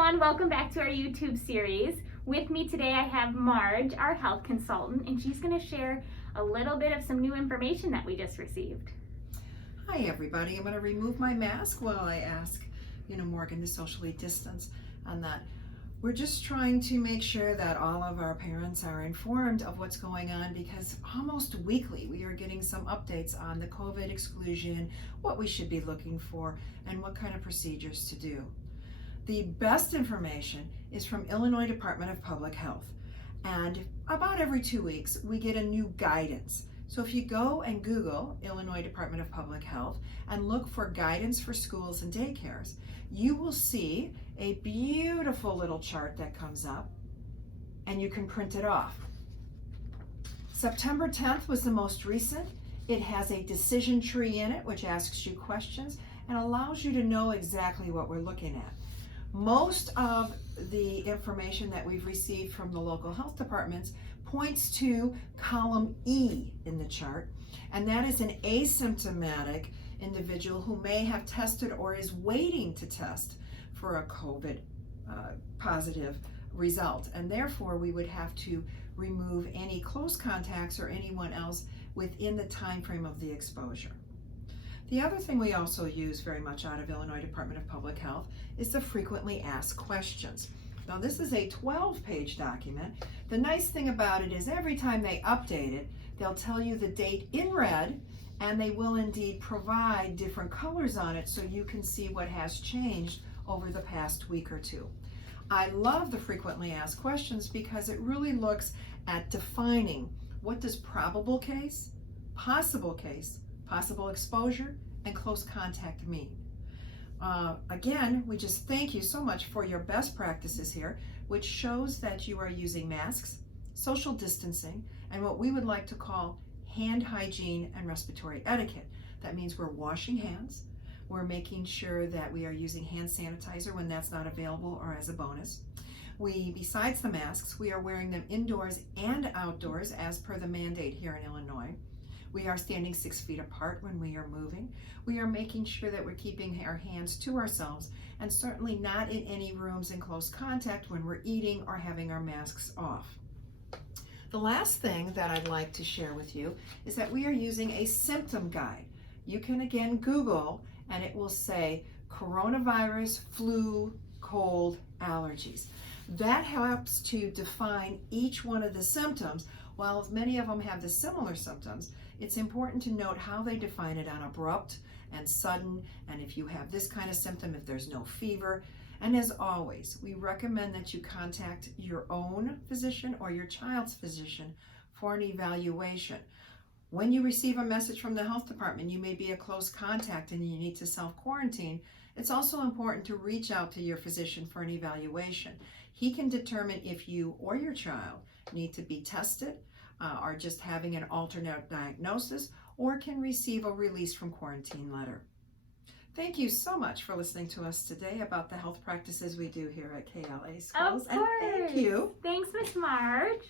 everyone, welcome back to our YouTube series. With me today I have Marge, our health consultant, and she's going to share a little bit of some new information that we just received. Hi everybody, I'm going to remove my mask while I ask, Morgan to socially distance on that. We're just trying to make sure that all of our parents are informed of what's going on because almost weekly we are getting some updates on the COVID exclusion, what we should be looking for, and what kind of procedures to do. The best information is from Illinois Department of Public Health, and about every 2 weeks we get a new guidance. So if you go and Google Illinois Department of Public Health and look for guidance for schools and daycares, you will see a beautiful little chart that comes up and you can print it off. September 10th was the most recent. It has a decision tree in it which asks you questions and allows you to know exactly what we're looking at. Most of the information that we've received from the local health departments points to column E in the chart, and that is an asymptomatic individual who may have tested or is waiting to test for a COVID positive result, and therefore we would have to remove any close contacts or anyone else within the time frame of the exposure. The other thing we also use very much out of Illinois Department of Public Health is the frequently asked questions. Now this is a 12-page document. The nice thing about it is every time they update it, they'll tell you the date in red, and they will indeed provide different colors on it so you can see what has changed over the past week or two. I love the frequently asked questions because it really looks at defining what does probable case, possible exposure, and close contact mean. Again, we just thank you so much for your best practices here, which shows that you are using masks, social distancing, and what we would like to call hand hygiene and respiratory etiquette. That means we're washing hands, we're making sure that we are using hand sanitizer when that's not available or as a bonus. Besides the masks, we are wearing them indoors and outdoors as per the mandate here in Illinois. We are standing 6 feet apart when we are moving. We are making sure that we're keeping our hands to ourselves and certainly not in any rooms in close contact when we're eating or having our masks off. The last thing that I'd like to share with you is that we are using a symptom guide. You can again Google and it will say coronavirus, flu, cold, allergies. That helps to define each one of the symptoms. While many of them have the similar symptoms, it's important to note how they define it on abrupt and sudden, and if you have this kind of symptom, if there's no fever. And as always, we recommend that you contact your own physician or your child's physician for an evaluation. When you receive a message from the health department, you may be a close contact and you need to self-quarantine. It's also important to reach out to your physician for an evaluation. He can determine if you or your child need to be tested, are just having an alternate diagnosis, or can receive a release from quarantine letter. Thank you so much for listening to us today about the health practices we do here at KLA Schools. Of course. And thank you. Thanks, Miss Marge.